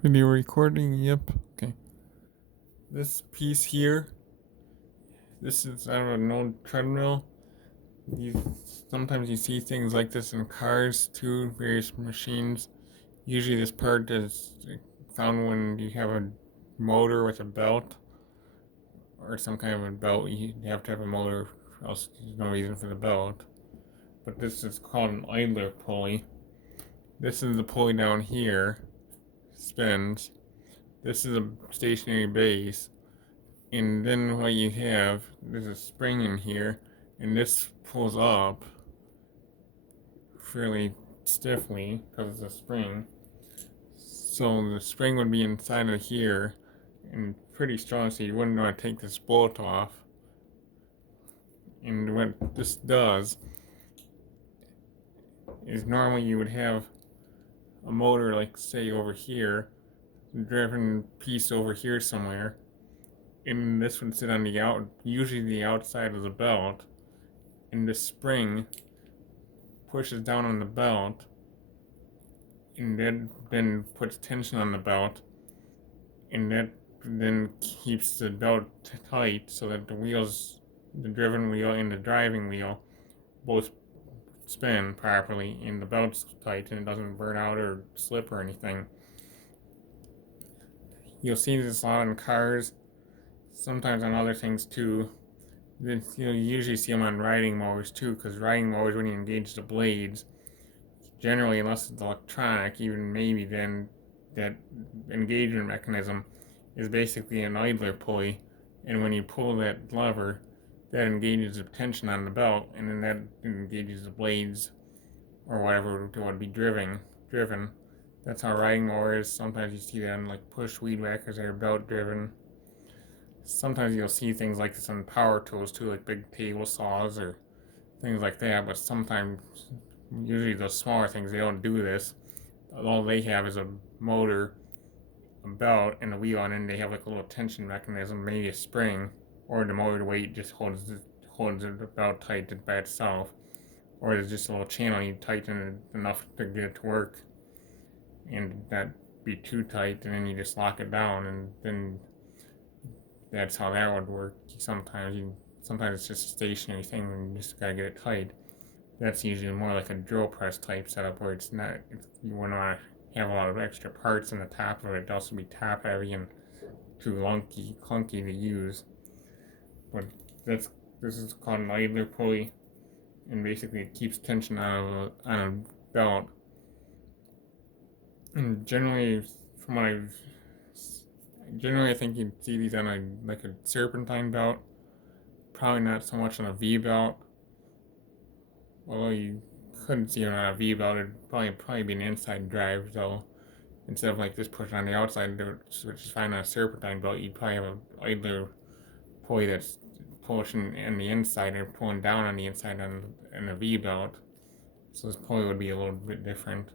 Video recording, yep. Okay. This piece here, this is, I don't know, an old treadmill. Sometimes you see things like this in cars too, various machines. Usually this part is found when you have a motor with a belt or some kind of a belt. You have to have a motor, else there's no reason for the belt. But this is called an idler pulley. This is the pulley down here, spins. This is a stationary base. And then what you have, there's a spring in here, and this pulls up fairly stiffly because it's a spring. So the spring would be inside of here and pretty strong, so you wouldn't want to take this bolt off. And what this does is normally you would have a motor, like say over here, driven piece over here somewhere, and this would sit on usually the outside of the belt, and this spring pushes down on the belt, and that then puts tension on the belt, and that then keeps the belt tight so that the wheels, the driven wheel and the driving wheel, both spin properly, and the belt's tight and it doesn't burn out or slip or anything. You'll see this a lot in cars, sometimes on other things too. You'll usually see them on riding mowers too, because riding mowers, when you engage the blades, generally, unless it's electronic, even maybe then that engagement mechanism is basically an idler pulley, and when you pull that lever, that engages the tension on the belt, and then that engages the blades or whatever would be driven. That's how riding mowers. Sometimes you see that on like push weed whackers that are belt driven. Sometimes you'll see things like this on power tools too, like big table saws or things like that. But sometimes, usually those smaller things, they don't do this. All they have is a motor, a belt, and a wheel, and then they have like a little tension mechanism, maybe a spring, or the motor weight just holds the belt tight by itself, or there's just a little channel you tighten it enough to get it to work, and that be too tight, and then you just lock it down, and then that's how that would work. Sometimes it's just a stationary thing, and you just gotta get it tight. That's usually more like a drill press type setup where you want to have a lot of extra parts in the top of it. It'd also be top heavy and too clunky to use. But that's this is called an idler pulley, and basically it keeps tension on a belt. And generally I think you'd see these on a serpentine belt. Probably not so much on a V belt. Although you couldn't see it on a V belt, it'd probably be an inside drive though. Instead of like this push on the outside, which is fine on a serpentine belt, you'd probably have an idler pulley that's pushing on the inside and pulling down on the inside on a V belt. So this pulley would be a little bit different.